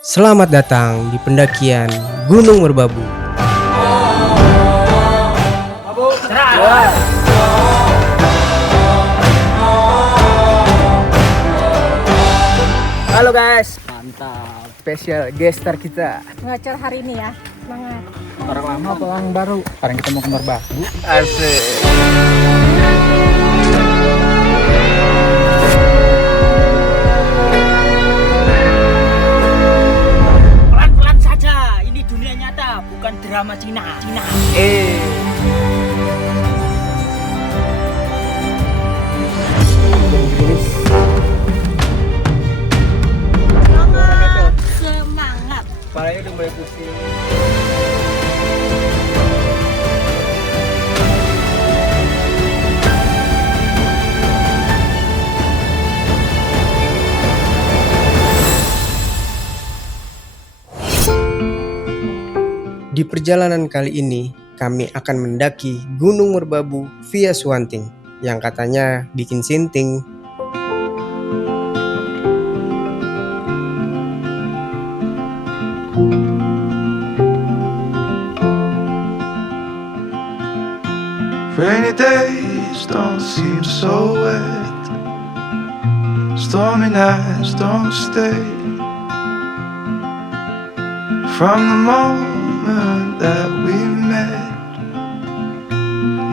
Selamat datang di pendakian Gunung Merbabu. Halo guys, mantap. Spesial guest star kita. Ngacor hari ini ya, semangat. Orang lama apa orang baru? Sekarang kita mau ke Merbabu. Asik. Pelan-pelan saja, ini dunia nyata, bukan drama Cina. Semangat. Kepalanya udah mulai pusing. Di perjalanan kali ini, kami akan mendaki Gunung Merbabu via Suwanting, yang katanya bikin sinting. Rainy days don't seem so wet. Stormy nights don't stay. From the moment that we met,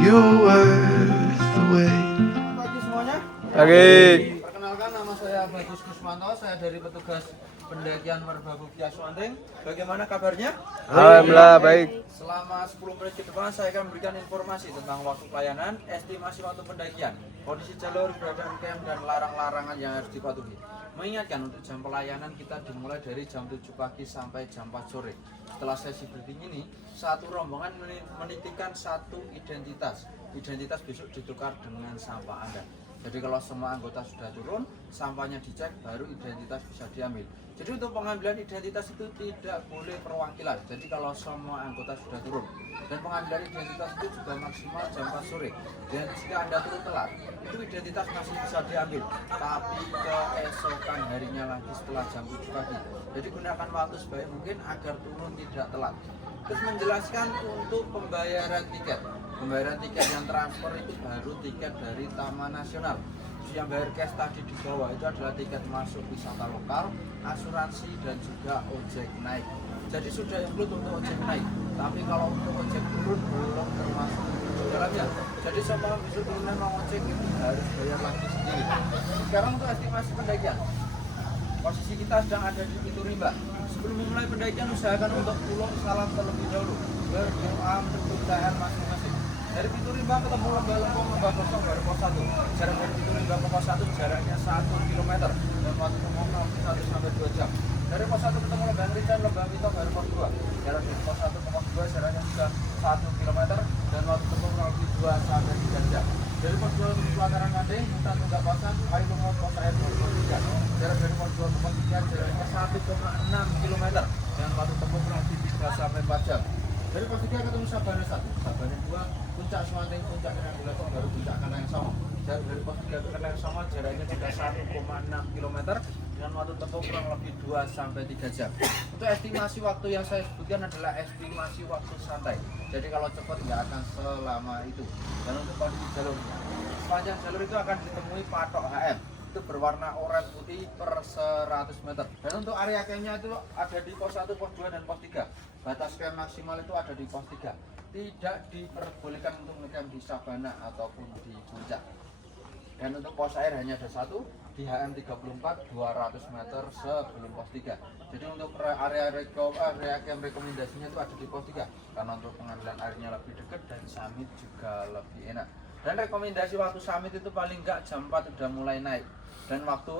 you were worth the wait. Pagi semuanya. Oke. Perkenalkan, nama saya Bagus Kusmanto. Saya dari petugas pendakian Merbabu via Suwanting. Bagaimana kabarnya? Alhamdulillah baik. Selama 10 menit ke depan saya akan memberikan informasi tentang waktu pelayanan, estimasi waktu pendakian, kondisi jalur, keberadaan camp, dan larang-larangan yang harus dipatuhi. Mengingatkan untuk jam pelayanan kita dimulai dari jam 7 pagi sampai jam 4 sore. Setelah sesi briefing ini, satu rombongan menitipkan satu identitas. Identitas besok ditukar dengan sampah Anda. Jadi kalau semua anggota sudah turun, sampahnya dicek, baru identitas bisa diambil. Jadi untuk pengambilan identitas itu tidak boleh perwakilan. Jadi kalau semua anggota sudah turun, dan pengambilan identitas itu juga maksimal jam 4 sore. Dan jika Anda turun telat, itu identitas masih bisa diambil, tapi keesokan harinya lagi setelah jam 7 pagi. Jadi gunakan waktu sebaik mungkin agar turun tidak telat. Terus menjelaskan untuk pembayaran tiket. Pembayaran tiket yang transfer itu baru tiket dari Taman Nasional. Yang bayar cash tadi di bawah itu adalah tiket masuk wisata lokal, asuransi, dan juga ojek naik. Jadi sudah include untuk ojek naik. Tapi kalau untuk ojek turun belum termasuk di dalamnya. Jadi semua bisa turunan mau ojek itu harus bayar lagi sendiri. Sekarang untuk estimasi pendakian. Posisi kita sedang ada di Pintu Rimba. Sebelum memulai pendakian, usahakan untuk pulang salam terlebih dahulu. Berdoa untuk TR masing-masing. Dari Pintu Rimba ketemu Lembah Lempong, Lembah Kosong, baru pos 1. Jarak dari Pintu Rimba ke pos 1 jaraknya 1 km dan waktu tempuh 1 sampai 2 jam. Dari pos 1 ketemu Lembah Rican, Lembah Mito, baru pos 2. Jarak dari pos 1 ke pos 2 jaraknya juga 1 km dan waktu tempuh kurang lebih 2 sampai 3 jam. Dari pos 2 ke Pelataran Ngandeng, Hutan Tunggak Pasan, Air Lumut, pos air pos 3. Jarak dari pos 2 ke pos 3 jaraknya 1,6 km dan waktu tempuh kurang lebih 3 sampai 4 jam. Dari pos 3 ketemu Sabana 1, Sabana 2, Puncak Suwanting, Puncak Kenang baru Puncak Kenang Songo. Jarak dari pos 3 ke Kenang Songo jaraknya juga 1,6 km dengan waktu tempuh kurang lebih 2 sampai 3 jam. Untuk estimasi waktu yang saya sebutkan adalah estimasi waktu santai. Jadi kalau cepat nggak akan selama itu. Dan untuk kondisi jalurnya, sepanjang jalur itu akan ditemui patok HM. Itu berwarna oranye putih per 100 meter. Dan untuk area campnya itu ada di pos 1, pos 2, dan pos 3. Batas camp maksimal itu ada di pos 3. Tidak diperbolehkan untuk ngecamp di Sabana ataupun di Puncak. Dan untuk pos air hanya ada satu di HM 34 200 meter sebelum pos 3. Jadi untuk area camp rekomendasinya itu ada di pos 3 karena untuk pengambilan airnya lebih dekat dan summit juga lebih enak. Dan rekomendasi waktu summit itu paling enggak jam 4 udah mulai naik. Dan waktu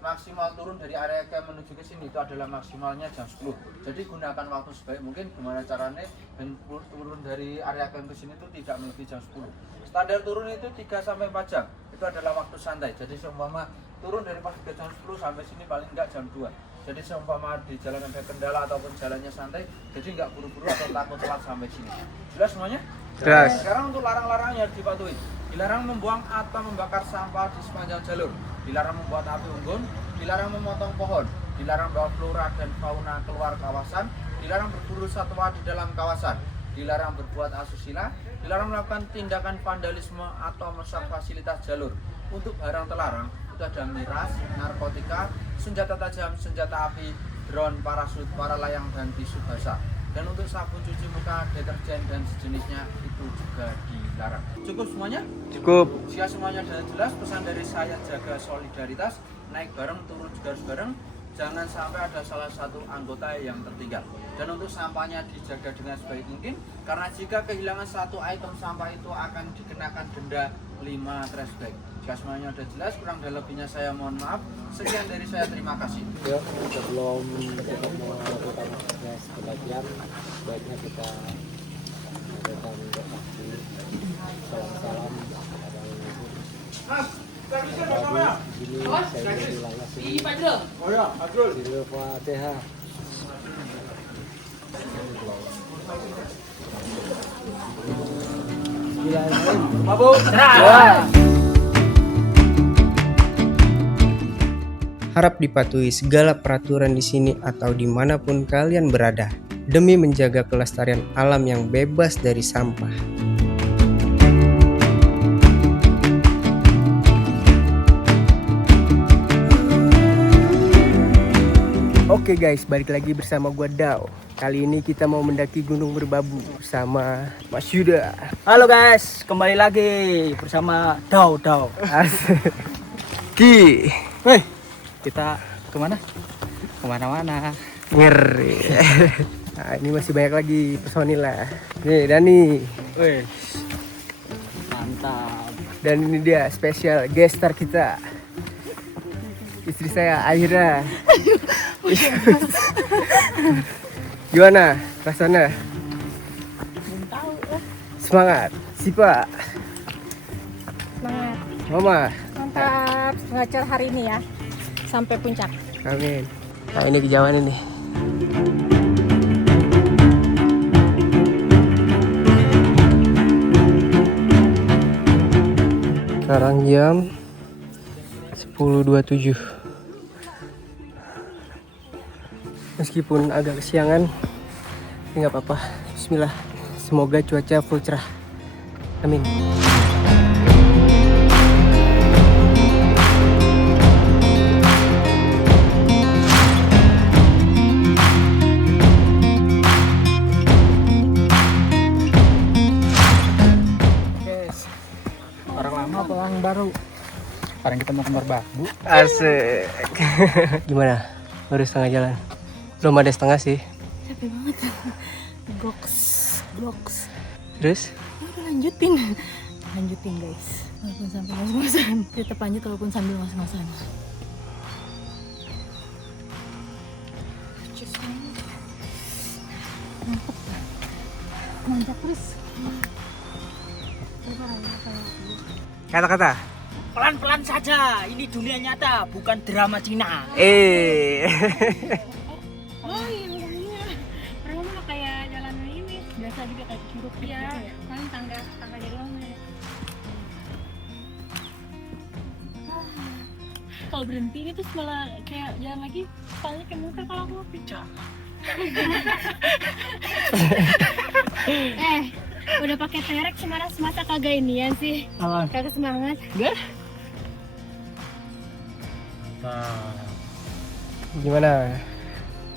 maksimal turun dari area camp menuju ke sini itu adalah maksimalnya jam 10. Jadi gunakan waktu sebaik mungkin. Gimana caranya dan turun dari area camp ke sini itu tidak melebihi jam 10. Standar turun itu 3 sampai 4 jam. Itu adalah waktu santai. Jadi seumpama turun dari pos 3 jam 10 sampai sini paling enggak jam 2. Jadi seumpama di jalan ada kendala ataupun jalannya santai, jadi enggak buru-buru atau takut telat sampai sini. Jelas semuanya? Jelas. Sekarang untuk larang-larang yang harus dipatuhi. Dilarang membuang atau membakar sampah di sepanjang jalur. Dilarang membuat api unggun, dilarang memotong pohon, dilarang bawa flora dan fauna keluar kawasan, dilarang berburu satwa di dalam kawasan, dilarang berbuat asusila, dilarang melakukan tindakan vandalisme atau merusak fasilitas jalur. Untuk barang terlarang itu ada miras, narkotika, senjata tajam, senjata api, drone, parasut, para layang, dan tisu basah. Dan untuk sabun cuci muka, deterjen, dan sejenisnya itu juga dilarang. Cukup semuanya? Cukup. Jika semuanya sudah jelas, pesan dari saya jaga solidaritas, naik bareng, turun juga harus bareng. Jangan sampai ada salah satu anggota yang tertinggal. Dan untuk sampahnya dijaga dengan sebaik mungkin, karena jika kehilangan satu item sampah itu akan dikenakan denda 5 trash bag. Jika semuanya sudah jelas, kurang dan lebihnya saya mohon maaf. Sekian dari saya, terima kasih. Yuk, sebelum kita melakukan proses pendakian, sebaiknya kita melakukan doa. Salam-salam kepada leluhur. Ini saya ulang sini. Al-Fatihah. Harap dipatuhi segala peraturan di sini atau dimanapun kalian berada, demi menjaga kelestarian alam yang bebas dari sampah. Oke guys, balik lagi bersama gua Dao. Kali ini kita mau mendaki Gunung Merbabu sama Mas Yuda. Halo guys, kembali lagi bersama Dao. Ki. Weh, kita kemana? Kemana-mana. Ngeri. Nah, ini masih banyak lagi personil lah. Nih, Dani. Weh, mantap. Dan ini dia spesial guest star kita. Istri saya Aira. Gimana rasanya? Belum tahu. Semangat, Sipa, Semangat. Mama. Mantap. Ngecor hari ini ya. Sampai puncak. Amin. Nah ini kejauhan ini. Sekarang jam 10.27. Meskipun agak kesiangan, tapi nggak apa-apa. Bismillah. Semoga cuaca full cerah. Amin. Orang lama apa orang baru? Sekarang kita mau ke Merbabu. Asik. Gimana? Baru setengah jalan. Belum ada setengah sih. Capek banget. Goks. Terus? Udah lanjutin guys. Walaupun sampai ngos-ngosan, tetap lanjut walaupun sambil ngos-ngosan. Mantap terus. Kata-kata. Pelan-pelan saja, ini dunia nyata, bukan drama Cina. Oh iya, orang mah kayak jalan ini biasa juga kayak curug gitu ya. Kan tangga doang ya. Kalau berhenti ini terus malah kayak jalan lagi, kepalanya kayak muka kalau aku pecah. Udah pakai terek semasa kagak inian sih. Kagak semangat. Gimana?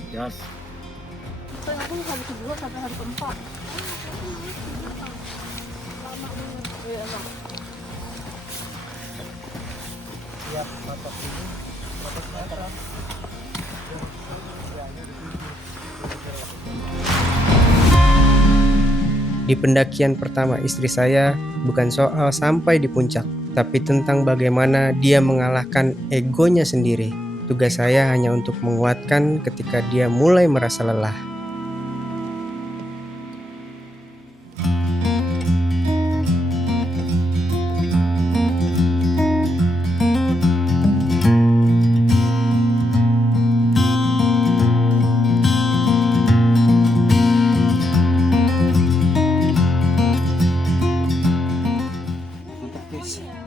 Yes. Aku bisa habis dulu sampai hari keempat. Di pendakian pertama istri saya bukan soal sampai di puncak, tapi tentang bagaimana dia mengalahkan egonya sendiri. Tugas saya hanya untuk menguatkan ketika dia mulai merasa lelah.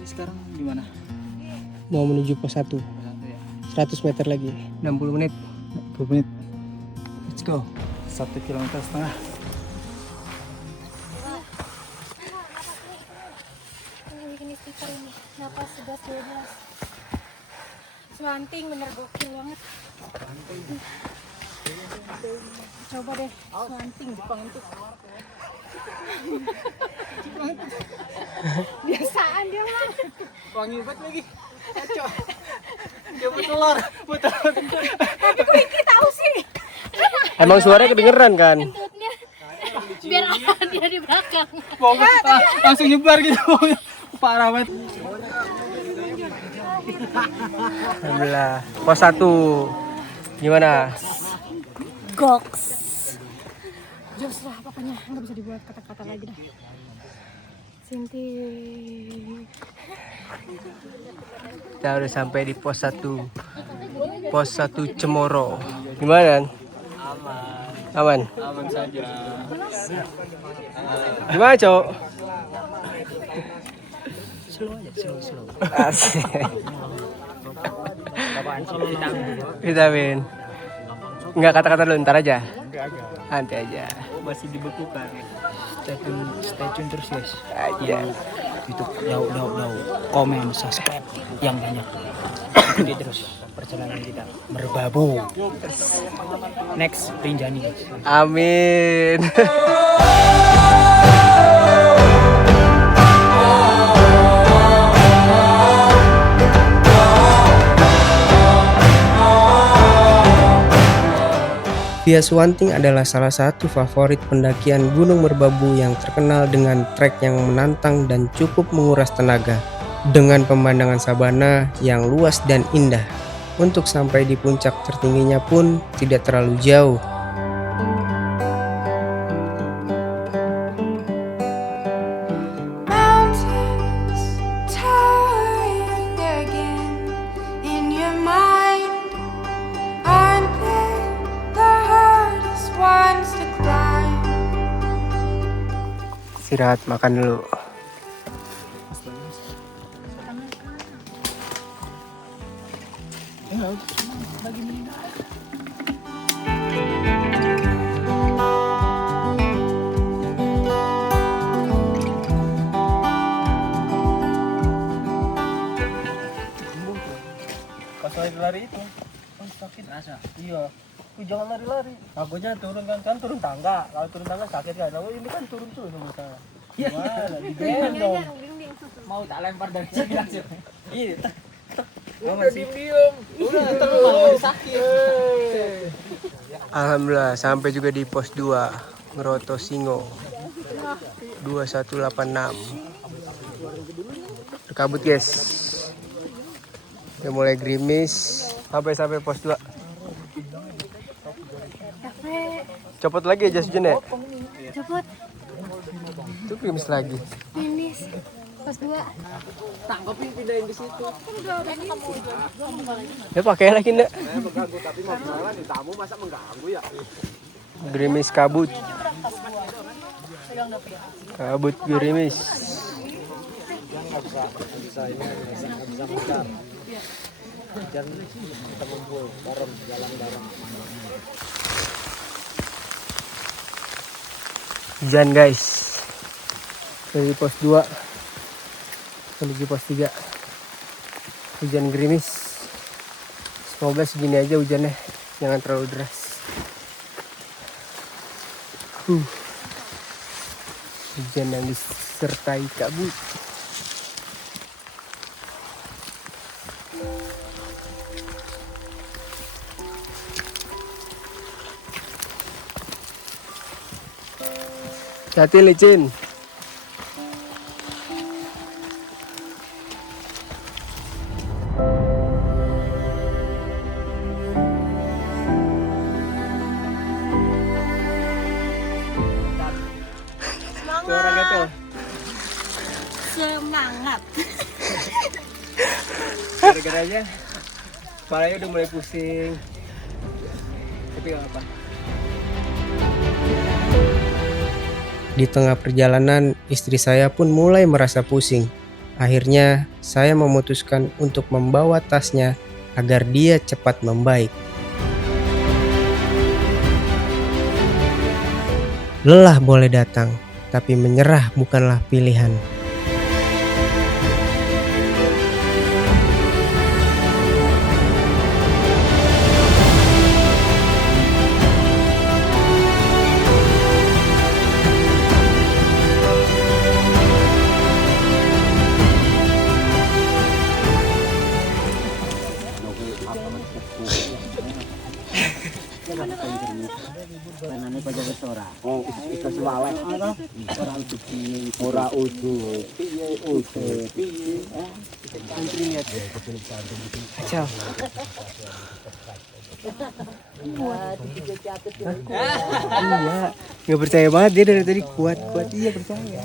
Sekarang gimana? Mau menuju pos 1, 100 meter lagi, 60 menit. 20 menit. Let's go. 1,5 kilometer. Ini bikin stiker ini. Napas 11-12. Swanting bener gokil banget. Coba deh, swanting Jepang itu. Biasaan dia mah. Wangi banget lagi. Kacau. Dia bertelur. Tapi kok Iki tahu sih? Emang suaranya kedengeran kan? Kentutnya. Biar dia di belakang. Langsung nyebar gitu. Parah banget. Alhamdulillah. Pos 1. Gimana? Goks. Jos lah pokoknya, nggak bisa dibuat kata-kata lagi dah. Sinti. Kita udah sampai di pos 1. Pos 1 Cemoro. Gimana? Aman. Aman saja. Gimana, Cok? Slow. Asik. Vitamin. Enggak kata-kata dulu, ntar aja. Nanti aja. Masih dibekukan. Stay tune terus guys. Aja. YouTube daun. Komen, subscribe yang banyak. Ikuti terus perjalanan kita merbabu. Next Rinjani guys. Amin. Via Swanting adalah salah satu favorit pendakian Gunung Merbabu yang terkenal dengan trek yang menantang dan cukup menguras tenaga. Dengan pemandangan sabana yang luas dan indah. Untuk sampai di puncak tertingginya pun tidak terlalu jauh. Mountains towering again in your mind. Aren't they the hardest ones to climb? Istirahat makan dulu. Pas lari itu, sakit rasa. Iya. Jangan lari-lari. Takutnya kan turun tangga. Kalau turun tangga sakit kan. Ini kan turun sama saya. Iya. Digendong. Mau tak lempar dari sini langsung. Iya. Udah diem. Udah sakit. Alhamdulillah sampai juga di pos 2 Ngeroto Singo 2186. Kabut guys. Udah mulai gerimis sampai pos 2. Copot lagi jas hujan ya? Cepet, Itu gerimis lagi. finish. Pas 2. Tangkapin pindahin ke situ. Ya pakai lagi enggak? Mengganggu tapi mau jualan di tamu masa mengganggu ya. Gerimis kabut. Kabut gerimis. Nggak bisa mencar. Dan kita ngumpul bareng jalan bareng. Hujan guys. Dari pos 2 menuju pos 3. Hujan gerimis. Semoga segini aja hujannya, jangan terlalu deras. Hujan yang disertai kabut. Hati licin. Semangat. Gara-garanya kepalanya udah mulai pusing. Tapi gak apa. Di tengah perjalanan, istri saya pun mulai merasa pusing. Akhirnya, saya memutuskan untuk membawa tasnya agar dia cepat membaik. Lelah boleh datang, tapi menyerah bukanlah pilihan. Iya, nggak percaya banget dia dari tadi kuat. Iya percaya.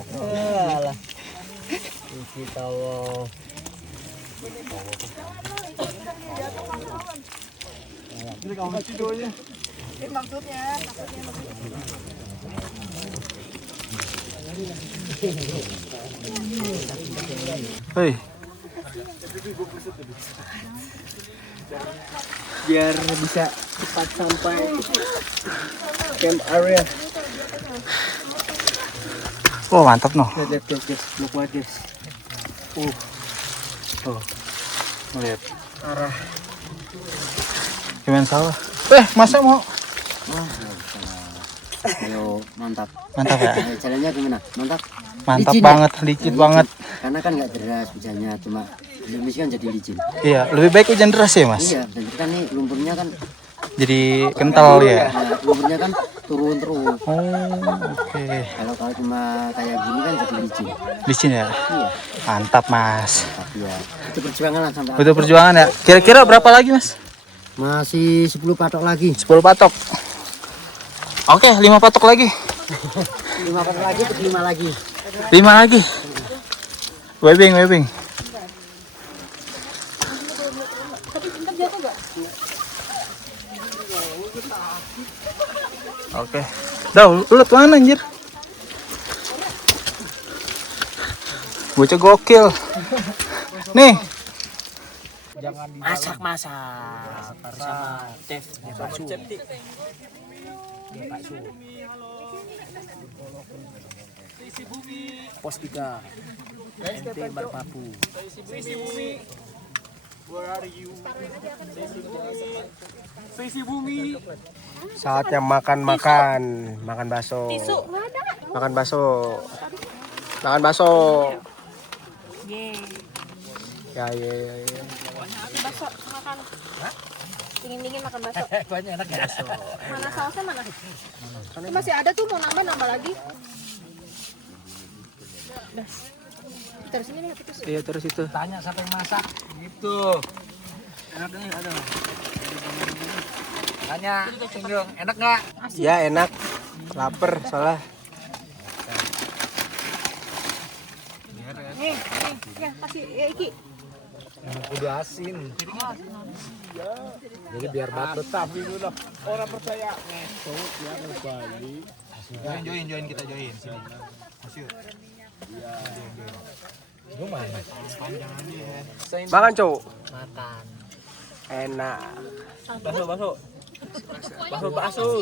Hei, biar bisa cepat sampai camp area. Oh mantap noh. Lihat guys, belum kuat guys. Tuh, lihat. Arah Gimana sawah? Masa mau? Ayo mantap. Mantap ya? Jalannya gimana? Mantap. Mantap Licin banget, ya? licin Licin. banget. Karena kan nggak deras hujannya, cuma Indonesia kan jadi licin. Iya, lebih baik hujan deras ya mas. Iya, dan kan nih lumpurnya kan, Jadi kental ya. lumpurnya kan turun terus. Oke. Kalau cuma kayak gini kan jadi licin. Licin ya. Iya. Mantap mas. Tapi ya itu perjuangan lah sampai. Butuh perjuangan ya. Kira-kira berapa lagi mas? Masih 10 patok lagi. 10 patok. Oke, 5 patok lagi. 5 patok lagi atau 5 lagi? 5 lagi. Webbing. Oke. Dah, ulet mana anjir? Bocah gokil. Nih, Masak bersama Dev Bakso. Bakso. Pos 3 NT Merbabu. Saatnya makan bakso. Makan bakso. Ya. Bakso makan. Dingin makan bakso. Banyak enak ya. Mana sausnya mana? Ini masih ada tuh, mau nambah lagi. Udah. Terus ini nih terus. Iya terus itu. Tanya siapa yang masak gitu. Enak nih, aduh. Tanya, Singgong, enak nggak? Ya enak. Laper soalnya. Nih, ya kasih ya Iki. Udah asin. Jadi biar batu tapi dulu orang percaya. join kita join sini. Masuk. Makan cowok. Makan. Enak. bakso.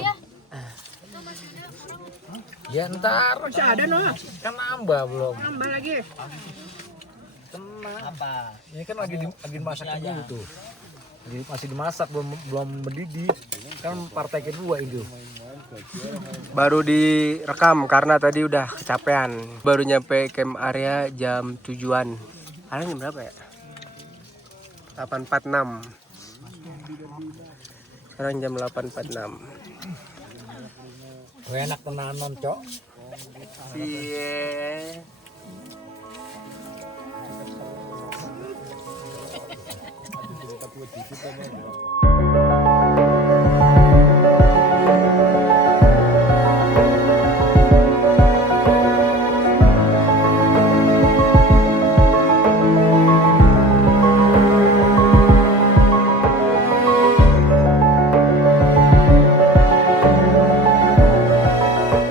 Ya ntar masih ada noh. Kan nambah belum. Nambah lagi. Tenang. Apa? Ini kan lagi masak dulu tuh. Masih dimasak belum mendidih. Kan partai kedua itu. Baru direkam karena tadi udah kecapean. Baru nyampe camp area jam 7-an. Sekarang jam berapa ya? 8.46. Sekarang jam 8.46. Enak tenan non, Cok. Iya.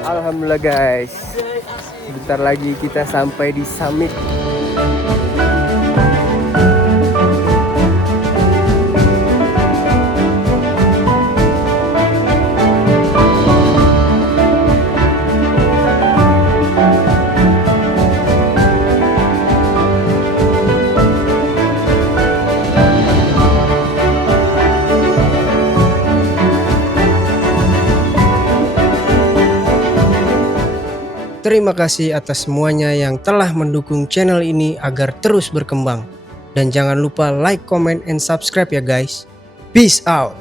Alhamdulillah guys, sebentar lagi kita sampai di summit. Terima kasih atas semuanya yang telah mendukung channel ini agar terus berkembang. Dan jangan lupa like, comment, and subscribe ya guys. Peace out.